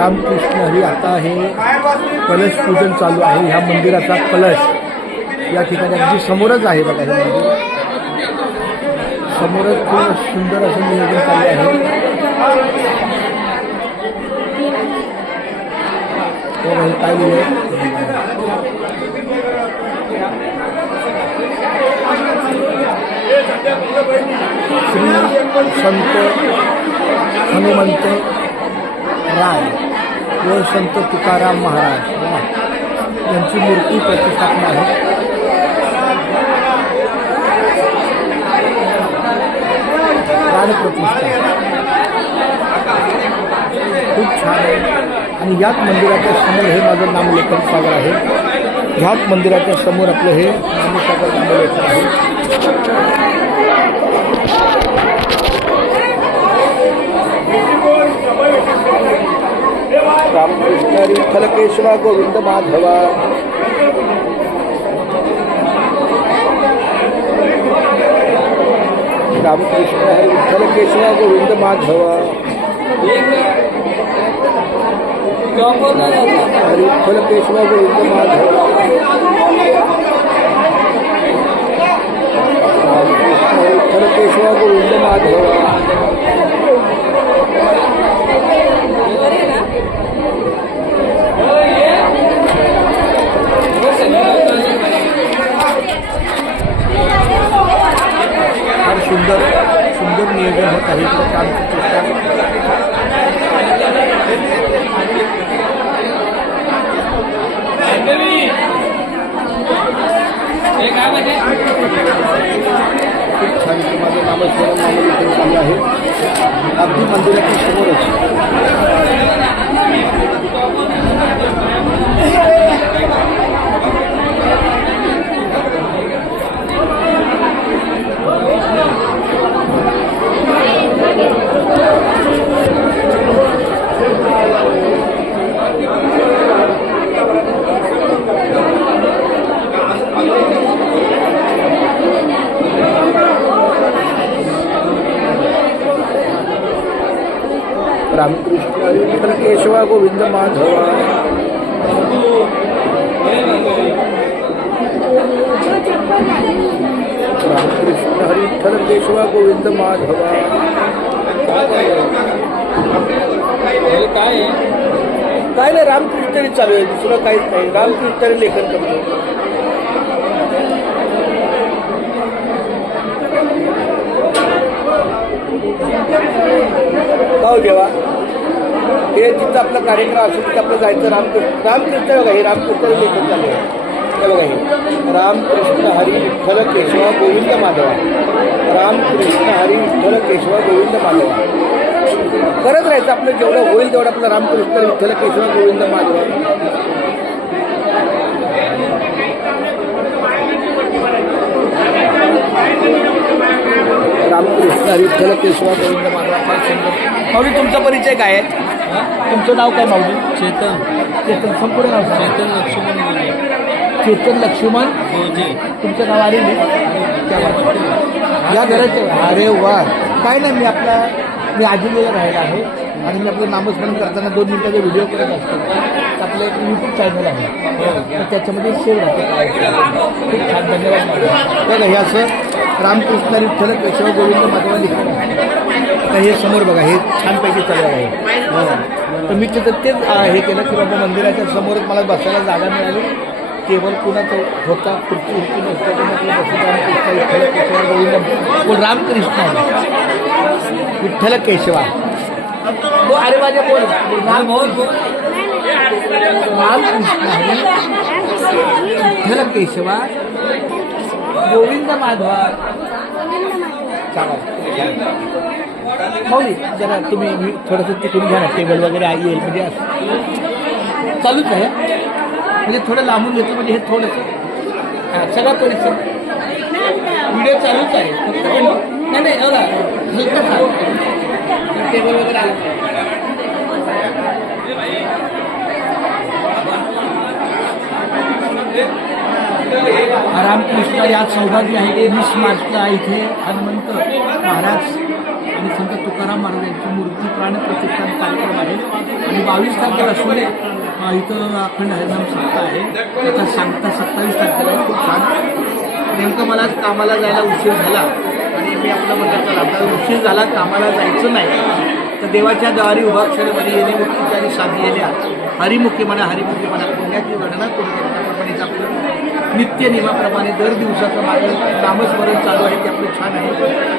रामकृष्ण हरी. आता हे कलश पूजन चालू आहे. ह्या मंदिराचा कलश या ठिकाणी अगदी समोरच आहे बघा. हे मंदिर समोरच खूप सुंदर असं नियोजन चालू आहे. काय लिहिलं श्री संत हनुमंत राय व संत तुकाराम महाराज यांची मूर्ती प्रतिष्ठापना आहे. प्राणप्रतिष्ठा खूप छान आहे. आणि याच मंदिराच्या समोर हे माझं नामलेखन सागर आहे. ह्याच मंदिराच्या समोर आपलं हे नामसागर नामलेखन आहे. रामकृष्ण हरी विठ्ठल केशवा गोविंद माधवा. रामकृष्ण हरी विठ्ठल केशवा गोविंद माधवा. हरी विठ्ठल केशवा गोविंद माधवा. रामकृष्ण हरी विठ्ठल केशवा गोविंद माधवा. फार सुंदर सुंदर नियोजन होत आहे. खूप छान माझं नामस्मरण नामलेखन चालू आहे. अगदी मंदिराच्या समोरच रामकृष्ण हरी विठ्ठल केशवा गोविंद माधवा. रामकृष्ण हरी विठ्ठल केशवा गोविंद माधवा. काय नाही रामकृष्ण चालू आहे. दुसरं काहीच नाही. रामकृष्ण लेखन करतो. गाव देवा हे तिथं आपला कार्यक्रम असेल तिथं आपलं जायचं. रामकृष्ण बघा हे रामकृष्ण लेखन चालू आहे. हे बघा हे रामकृष्ण हरी विठ्ठल केशवा गोविंद माधवा. रामकृष्ण हरी विठ्ठल केशवा गोविंद माधवा करत राहायचं. आपलं जेवढं होईल तेवढं आपलं रामकृष्ण विठ्ठल केशवा गोविंद माधवा. रामकृष्ण हरी विठ्ठल केशवा गोविंद माधवा. फार सुंदर. माऊली तुमचा परिचय काय आहे? तुमचं नाव काय माऊली? चेतन. चेतन संपूर्ण नाव चेतन लक्ष्मण बोले. चेतन लक्ष्मण बोजे. तुमचं नाव आहे या घराचे. अरे वा. काय नाही मी आजूबाजूला राहिला आहे आणि मी आपलं नामस्मरण करताना 2 मिनिटाचा व्हिडिओ करत असतो. आपलं एक यूट्यूब चॅनल आहे तर त्याच्यामध्ये सेव्ह राहतो. खूप छान. धन्यवाद. बघा हे असं रामकृष्ण विठ्ठल केशव गोविंद माधवा लिखण आहे. आता हे समोर बघा हे छानपैकी चालू आहे. तर मी तिथं तेच हे केलं की बाबा मंदिराच्या समोरच मला बसायला जागा मिळाली. केवळ कुणाचं होता खुर्ची होती नसतं तर म्हटलं बसून रामकृष्ण विठ्ठल केशवा गोविंद बोल. रामकृष्ण विठ्ठल केशवा बोल. अरे माझ्या बोल रामकृष्ण विठ्ठल केशवा गोविंद माधवा. माऊली जरा तुम्ही थोडंसं तिकडून घ्या ना. टेबल वगैरे येईल म्हणजे असं चालूच आहे. म्हणजे थोडं लांबून घेतो म्हणजे हे थोडंसं सगळा परिसर व्हिडिओ चालूच आहे. फक्त नाही एवढा टेबल वगैरे आलं. रामकृष्ण यात सौभाग्य आहे. 20 मार्चला इथे हनुमंत महाराज आणि संत तुकाराम तुकाराम महाराज यांची मूर्ती प्राण प्रतिष्ठान कार्यक्रम आहे आणि 22 तारखेला सुने इथं अखंड हरिनाम सप्ताह आहे. त्याचा सांगता 27 तारखेला आहे. खूप छान. नेमकं मला कामाला जायला उशीर झाला आणि मी आपलं म्हणतात चला आपल्याला उशीर झाला, कामाला जायचं नाही तर देवाच्या दारी उभाक्षरेमध्ये येणे मुक्तीचारी साधलेल्या हरिमुखी म्हणा पुण्याची गणना करून त्याप्रमाणेच आपलं नित्य नियमाप्रमाणे दर दिवसाचं माझं नामस्मरण चालू आहे ते आपलं छान आहे.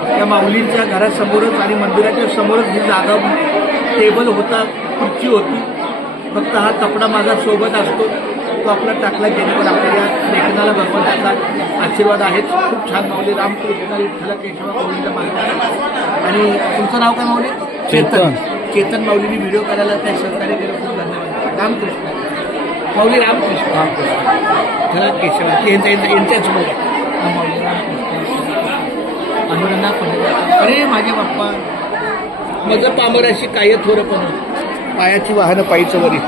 त्या माऊलींच्या घरासमोरच आणि मंदिराच्या समोरच ही जागा टेबल होता, खुर्ची होती. फक्त हा कपडा माझा सोबत असतो, तो आपला टाकला जेणेकरून आपल्या लेखनाला भगवंताचा आशीर्वाद आहे. खूप छान माऊली रामकृष्ण विठ्ठल केशव माऊलींचा मान. आणि तुमचं नाव काय माऊली? चेतन माऊलींनी व्हिडिओ करायला त्या सहकार्य केलं, खूप धन्यवाद. रामकृष्ण माऊली, रामकृष्ण केशव यांच्याच माऊली रामकृष्ण अनुरंगा पंढरा. अरे माझे बाप्पा माझं पामराशी काय थोरं पण पायाची वाहनं पायीचं वरी